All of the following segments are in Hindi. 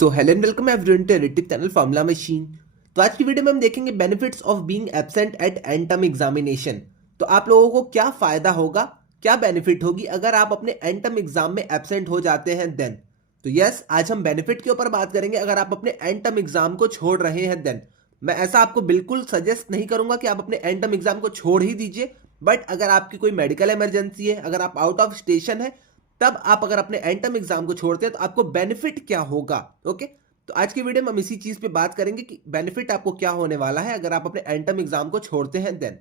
So hello and welcome everyone to YouTube channel formula machine. तो आज की वीडियो में हम देखेंगे benefits of being absent at end term examination. तो आप लोगों को क्या फायदा होगा, क्या बेनिफिट होगी अगर आप अपने एंड टर्म एग्जाम में एब्सेंट हो जाते हैं देन। तो यस, आज हम बेनिफिट के ऊपर बात करेंगे। अगर आप अपने एंड टर्म एग्जाम को छोड़ रहे हैं देन मैं ऐसा आपको बिल्कुल सजेस्ट नहीं करूंगा कि आप अपने एंड टर्म एग्जाम को छोड़ ही दीजिए। बट अगर आपकी कोई मेडिकल इमरजेंसी है, अगर आप आउट ऑफ स्टेशन है, तब आप अगर अपने एंड टर्म एग्जाम को छोड़ते हैं तो आपको बेनिफिट क्या होगा। ओके, तो आज की वीडियो में हम इसी चीज पे बात करेंगे कि बेनिफिट आपको क्या होने वाला है अगर आप अपने एंड टर्म एग्जाम को छोड़ते हैं देन।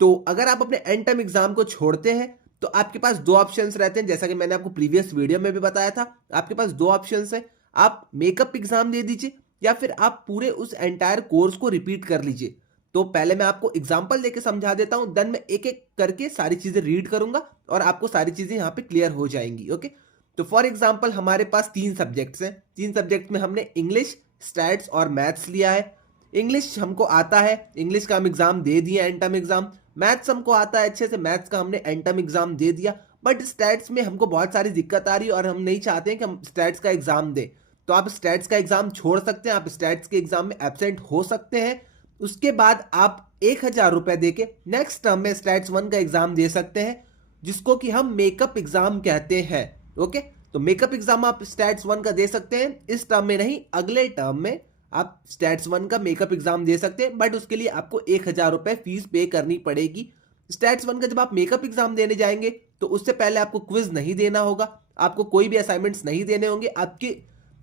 तो अगर आप अपने एंड टर्म एग्जाम को छोड़ते हैं तो आपके पास दो ऑप्शंस रहते हैं, जैसा कि मैंने आपको प्रीवियस वीडियो में भी बताया था। आपके पास दो ऑप्शंस है, आप मेकअप एग्जाम दे दीजिए या फिर आप पूरे उस एंटायर कोर्स को रिपीट कर लीजिए। तो पहले मैं आपको एग्जांपल देके समझा देता हूं, देन मैं एक एक करके सारी चीजें रीड करूंगा और आपको सारी चीजें यहां पे क्लियर हो जाएंगी। ओके, तो फॉर एग्जांपल हमारे पास तीन सब्जेक्ट्स हैं। तीन सब्जेक्ट में हमने इंग्लिश, स्टैट्स और मैथ्स लिया है। इंग्लिश हमको आता है, इंग्लिश का हम एग्जाम दे दिए एंड टर्म एग्जाम। मैथ्स हमको आता है अच्छे से, मैथ्स का हमने एंड टर्म एग्जाम दे दिया। बट स्टैट्स में हमको बहुत सारी दिक्कत आ रही है और हम नहीं चाहते हैं कि हम स्टैट्स का एग्जाम दें। तो आप स्टैट्स का एग्जाम छोड़ सकते हैं, आप स्टैट्स के एग्जाम में एब्सेंट हो सकते हैं। उसके बाद आप 1,000 रुपए देके नेक्स्ट टर्म में स्टैट्स 1 का एग्जाम दे सकते हैं, जिसको कि हम मेकअप एग्जाम कहते हैं। ओके, तो मेकअप एग्जाम आप स्टैट्स 1 का दे सकते हैं, इस टर्म में नहीं, अगले टर्म में आप स्टैट्स 1 का मेकअप एग्जाम दे सकते हैं। बट उसके लिए आपको 1,000 रुपए फीस पे करनी पड़ेगी। स्टैट्स 1 का जब आप मेकअप एग्जाम देने जाएंगे तो उससे पहले आपको क्विज नहीं देना होगा, आपको कोई भी असाइनमेंट्स नहीं देने होंगे। आपके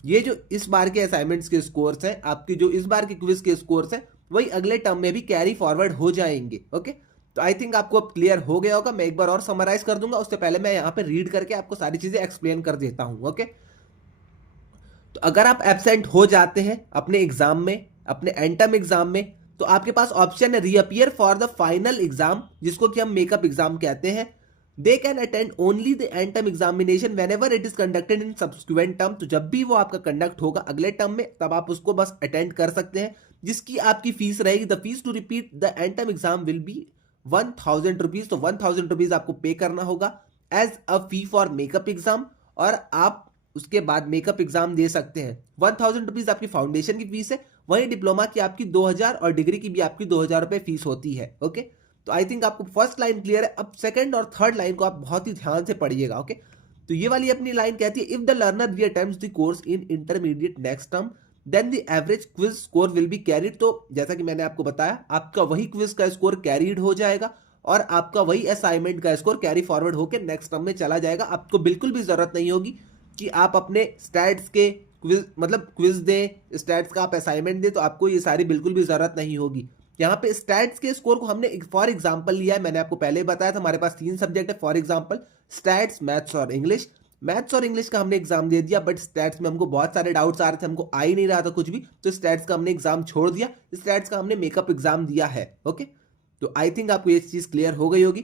ये जो इस बार के असाइनमेंट्स के स्कोर्स हैं, आपके जो इस बार के क्विज के स्कोर्स हैं, वही अगले टर्म में भी कैरी फॉरवर्ड हो जाएंगे। ओके, तो आई थिंक आपको अब क्लियर हो गया होगा। मैं एक बार और समराइज कर दूंगा, उससे पहले मैं यहाँ पे रीड करके आपको सारी चीजें एक्सप्लेन कर देता हूँ। ओके, तो अगर आप एब्सेंट हो जाते हैं अपने एग्जाम में, अपने एंड टर्म एग्जाम में, तो आपके पास ऑप्शन है reappear for the final exam, जिसको कि हम मेकअप एग्जाम कहते हैं। They can attend only the end term examination whenever it is conducted in subsequent term. तो जब भी वो आपका कंडक्ट होगा अगले टर्म में, तब आप उसको बस अटेंड कर सकते हैं, जिसकी आपकी फीस रहेगी। The fees to repeat the end term exam will be 1,000 rupees. तो 1,000 रुपीज आपको पे करना होगा as a fee for makeup exam, और आप उसके बाद मेकअप एग्जाम दे सकते हैं। 1,000 रुपीज आपकी फाउंडेशन की फीस है, वहीं डिप्लोमा की आपकी 2,000 और डिग्री की भी आपकी 2,000 रुपए फीस होती है। ओके, तो आई थिंक आपको फर्स्ट लाइन क्लियर है। अब सेकंड और थर्ड लाइन को आप बहुत ही ध्यान से पढ़िएगा। ओके, तो ये वाली अपनी लाइन कहती है, if the learner reattempts the course in intermediate next term then the average quiz score will be carried. तो जैसा कि मैंने आपको बताया, आपका वही क्विज का स्कोर कैरिड हो जाएगा और आपका वही असाइनमेंट का स्कोर कैरी फॉरवर्ड होकर नेक्स्ट टर्म में चला जाएगा। आपको बिल्कुल भी जरूरत नहीं होगी कि आप अपने स्टैट्स के क्विज क्विज दें, स्टैट्स का आप असाइनमेंट दें, तो आपको ये सारी बिल्कुल भी जरूरत नहीं होगी। यहाँ पे स्टैट्स के स्कोर को हमने फॉर एग्जांपल लिया है, मैंने आपको पहले ही बताया था। हमारे पास तीन सब्जेक्ट है फॉर एग्जांपल, स्टैट्स, मैथ्स और इंग्लिश। मैथ्स और इंग्लिश का हमने एग्जाम दे दिया, बट स्टैट्स में हमको बहुत सारे डाउट्स आ रहे थे, हमको आ ही नहीं रहा था कुछ भी, तो स्टैट्स का हमने एग्जाम छोड़ दिया। स्टैट्स का हमने मेकअप एग्जाम दिया है। ओके, तो आई थिंक आपको ये चीज क्लियर हो गई होगी।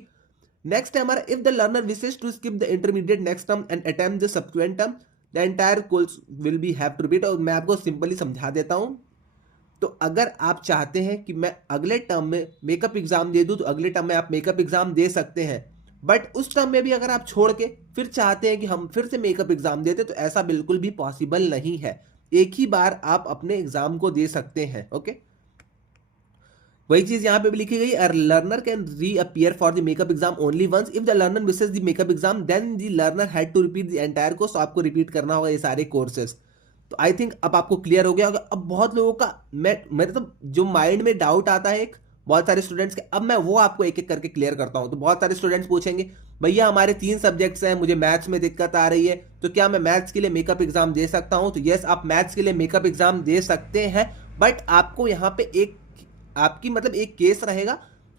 नेक्स्ट है हमारा, if the learner wishes to skip the intermediate next term and attempt the subsequent term the entire course will be have to repeat. और मैं आपको सिंपली समझा देता हूं। तो अगर आप चाहते हैं कि मैं अगले टर्म में मेकअप एग्जाम दे दूं, तो अगले टर्म में आप मेकअप एग्जाम दे सकते हैं। बट उस टर्म में भी अगर आप छोड़ के फिर चाहते हैं कि हम फिर से मेकअप एग्जाम देते, तो ऐसा बिल्कुल भी पॉसिबल नहीं है। एक ही बार आप अपने एग्जाम को दे सकते हैं। ओके, वही चीज यहां पे भी लिखी गई, a learner can reappear for the makeup exam only once. If the learner misses the makeup exam then the learner had to repeat the entire course. आपको रिपीट करना होगा ये सारे कोर्सेज। तो आई थिंक अब आपको क्लियर हो गया होगा। अब बहुत लोगों का मेरे तो जो माइंड में डाउट आता है एक, बहुत सारे स्टूडेंट्स के, अब मैं वो आपको एक एक करके क्लियर करता हूं। तो बहुत सारे स्टूडेंट्स पूछेंगे, भैया हमारे तीन सब्जेक्ट्स हैं, मुझे मैथ्स में दिक्कत आ रही है, तो क्या मैं मैथ्स के लिए मेकअप एग्जाम दे सकता हूं? तो यस, आप मैथ्स के लिए मेकअप एग्जाम दे सकते हैं। बट आपको यहाँ पे एक आपकी एक केस रहेगा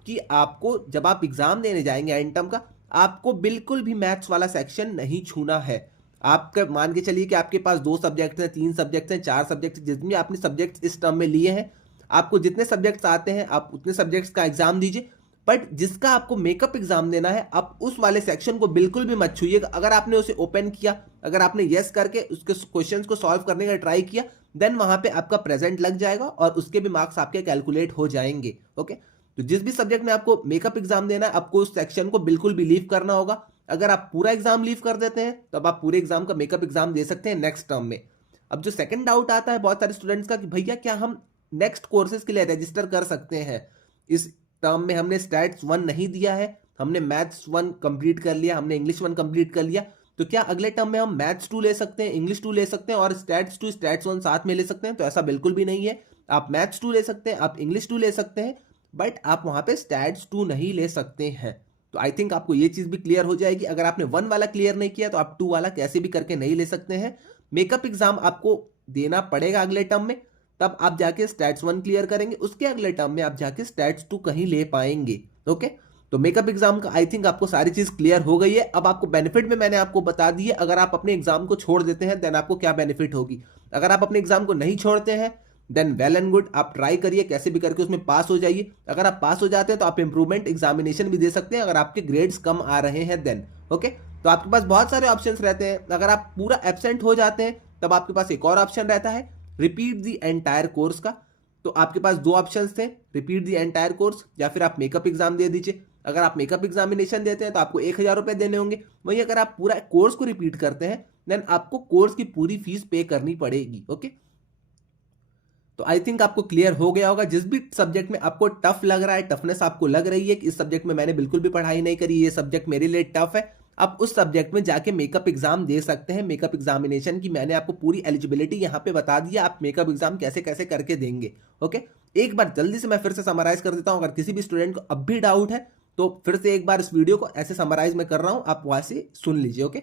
कि आपको जब आप एग्जाम देने जाएंगे एंड टर्म का, आपको बिल्कुल भी मैथ्स वाला सेक्शन नहीं छूना है। आपका मान के चलिए कि आपके पास 2 सब्जेक्ट हैं, 3 सब्जेक्ट हैं, 4 सब्जेक्ट, जितने आपने सब्जेक्ट इस टर्म में लिए हैं, आपको जितने सब्जेक्ट्स आते हैं आप उतने सब्जेक्ट्स का एग्जाम दीजिए। बट जिसका आपको मेकअप एग्जाम देना है, आप उस वाले सेक्शन को बिल्कुल भी मत छूइएगा। अगर आपने उसे ओपन किया, अगर आपने यस करके उसके क्वेश्चंस को सॉल्व करने का ट्राई किया, देन वहां पे आपका प्रेजेंट लग जाएगा और उसके भी मार्क्स आपके कैलकुलेट हो जाएंगे। ओके, तो जिस भी सब्जेक्ट में आपको मेकअप एग्जाम देना है, आपको उस सेक्शन को बिल्कुल भी लीव करना होगा। अगर आप पूरा एग्जाम लीव कर देते हैं, तब आप पूरे एग्जाम का मेकअप एग्जाम दे सकते हैं नेक्स्ट टर्म में। अब जो सेकंड डाउट आता है बहुत सारे स्टूडेंट्स का कि भैया क्या हम नेक्स्ट कोर्सेज के लिए रजिस्टर कर सकते हैं, इस टर्म में हमने स्टैट्स 1 नहीं दिया है, हमने मैथ्स 1 कंप्लीट कर लिया, हमने इंग्लिश 1 कंप्लीट कर लिया, तो क्या अगले टर्म में हम मैथ्स 2 ले सकते हैं, इंग्लिश 2 ले सकते हैं और स्टैट्स 2 स्टैट्स 1 साथ में ले सकते हैं? तो ऐसा बिल्कुल भी नहीं है। आप मैथ्स 2 ले सकते हैं, आप इंग्लिश 2 ले सकते हैं, बट आप वहां पे स्टैट्स 2 नहीं ले सकते हैं। तो आई थिंक आपको ये चीज भी क्लियर हो जाएगी। अगर आपने 1 वाला क्लियर नहीं किया तो आप 2 वाला कैसे भी करके नहीं ले सकते हैं। मेकअप एग्जाम आपको देना पड़ेगा अगले टर्म में, तब आप जाके स्टैट्स 1 क्लियर करेंगे, उसके अगले टर्म में आप जाके स्टैट्स 2 कहीं ले पाएंगे। ओके, तो मेकअप एग्जाम का आई थिंक आपको सारी चीज क्लियर हो गई है। अब आपको बेनिफिट में मैंने आपको बता दी है, अगर आप अपने एग्जाम को छोड़ देते हैं देन आपको क्या बेनिफिट होगी। अगर आप अपने एग्जाम को नहीं छोड़ते हैं देन वेल एंड गुड, आप ट्राई करिए कैसे भी करके उसमें पास हो जाइए। अगर आप पास हो जाते हैं तो आप इंप्रूवमेंट एग्जामिनेशन भी दे सकते हैं अगर आपके ग्रेड्स कम आ रहे हैं देन। ओके, तो आपके पास बहुत सारे ऑप्शंस रहते हैं। अगर आप पूरा एब्सेंट हो जाते हैं तब आपके पास एक और ऑप्शन रहता है, रिपीट दी एंटायर कोर्स का। तो आपके पास 2 ऑप्शंस थे, रिपीट दी एंटायर कोर्स या फिर आप मेकअप एग्जाम दे दीजिए। अगर आप मेकअप एग्जामिनेशन देते हैं तो आपको 1000 रुपए देने होंगे, वहीं अगर आप पूरा कोर्स को रिपीट करते हैं देन आपको कोर्स की पूरी फीस पे करनी पड़ेगी। ओके, तो आई थिंक आपको क्लियर हो गया होगा। जिस भी सब्जेक्ट में आपको टफ लग रहा है, टफनेस आपको लग रही है कि इस सब्जेक्ट में मैंने बिल्कुल भी पढ़ाई नहीं करी, ये सब्जेक्ट मेरे लिए टफ है, आप उस सब्जेक्ट में जाके मेकअप एग्जाम दे सकते हैं। मेकअप एग्जामिनेशन की मैंने आपको पूरी एलिजिबिलिटी यहाँ पे बता दी है, आप मेकअप एग्जाम कैसे कैसे करके देंगे। ओके, एक बार जल्दी से मैं फिर से समराइज कर देता हूँ। अगर किसी भी स्टूडेंट को अब भी डाउट है तो फिर से एक बार इस वीडियो को ऐसे समराइज मैं कर रहा हूँ, आप वहां से सुन लीजिए। ओके,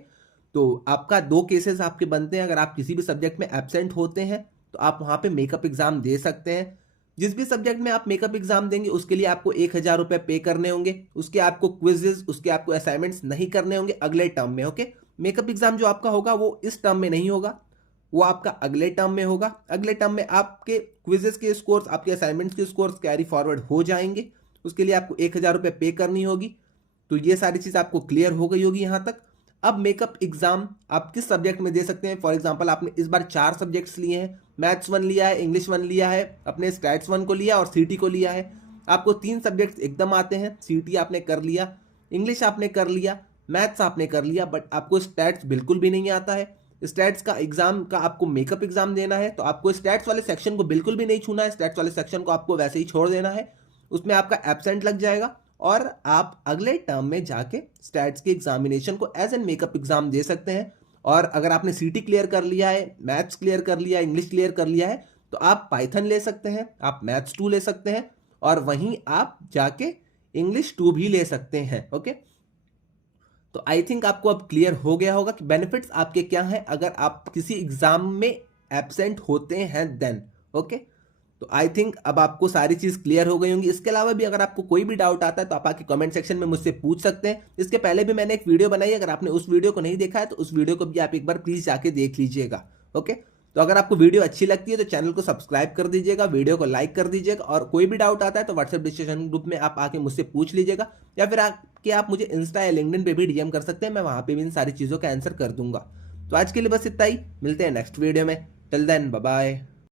तो आपका 2 केसेस आपके बनते हैं। अगर आप किसी भी सब्जेक्ट में एब्सेंट होते हैं तो आप वहां पे मेकअप एग्जाम दे सकते हैं। जिस भी सब्जेक्ट में आप मेकअप एग्जाम देंगे उसके लिए आपको 1000 रुपए पे करने होंगे, उसके आपको क्विजेस, उसके आपको असाइनमेंट्स नहीं करने होंगे अगले टर्म में। ओके, मेकअप एग्जाम जो आपका होगा वो इस टर्म में नहीं होगा, वो आपका अगले टर्म में होगा। अगले टर्म में आपके क्विजेस के स्कोर्स, आपके असाइनमेंट्स के स्कोर्स कैरी फॉरवर्ड हो जाएंगे, उसके लिए आपको 1000 रुपए पे करनी होगी। तो ये सारी चीज आपको क्लियर हो गई होगी यहां तक। अब मेकअप एग्जाम आप किस सब्जेक्ट में दे सकते हैं? फॉर एग्जांपल आपने इस बार 4 सब्जेक्ट्स लिए हैं, मैथ्स 1 लिया है, इंग्लिश 1 लिया है, अपने स्टैट्स 1 को लिया और सीटी को लिया है। आपको 3 सब्जेक्ट्स एकदम आते हैं, सीटी आपने कर लिया, इंग्लिश आपने कर लिया, मैथ्स आपने कर लिया, बट आपको स्टैट्स बिल्कुल भी नहीं आता है। स्टैट्स का एग्जाम का आपको मेकअप एग्जाम देना है तो आपको स्टैट्स वाले सेक्शन को बिल्कुल भी नहीं छूना है, स्टैट्स वाले सेक्शन को आपको वैसे ही छोड़ देना है, उसमें आपका एब्सेंट लग जाएगा और आप अगले टर्म में जाके स्टैट्स के एग्जामिनेशन को एज एन मेकअप एग्जाम दे सकते हैं। और अगर आपने सीटी क्लियर कर लिया है, मैथ्स क्लियर कर लिया है, इंग्लिश क्लियर कर लिया है तो आप पाइथन ले सकते हैं, आप मैथ्स 2 ले सकते हैं और वहीं आप जाके इंग्लिश 2 भी ले सकते हैं। ओके, तो आई थिंक आपको अब क्लियर हो गया होगा कि बेनिफिट्स आपके क्या हैं अगर आप किसी एग्जाम में एब्सेंट होते हैं देन। ओके, तो आई थिंक अब आपको सारी चीज क्लियर हो गई होंगी। इसके अलावा भी अगर आपको कोई भी डाउट आता है तो आप आके कमेंट सेक्शन में मुझसे पूछ सकते हैं। इसके पहले भी मैंने एक वीडियो बनाई है, अगर आपने उस वीडियो को नहीं देखा है तो उस वीडियो को भी आप एक बार प्लीज जाके देख लीजिएगा। ओके, तो अगर आपको वीडियो अच्छी लगती है तो चैनल को सब्सक्राइब कर दीजिएगा, वीडियो को लाइक कर दीजिएगा और कोई भी डाउट आता है तो व्हाट्सएप डिस्कशन ग्रुप में आप आके मुझसे पूछ लीजिएगा या फिर आके आप मुझे इंस्टा या लिंक्डइन पे भी डीएम कर सकते हैं, मैं वहां पे भी इन सारी चीजों का आंसर कर दूंगा। तो आज के लिए बस इतना ही, मिलते हैं नेक्स्ट वीडियो में। Till then bye bye.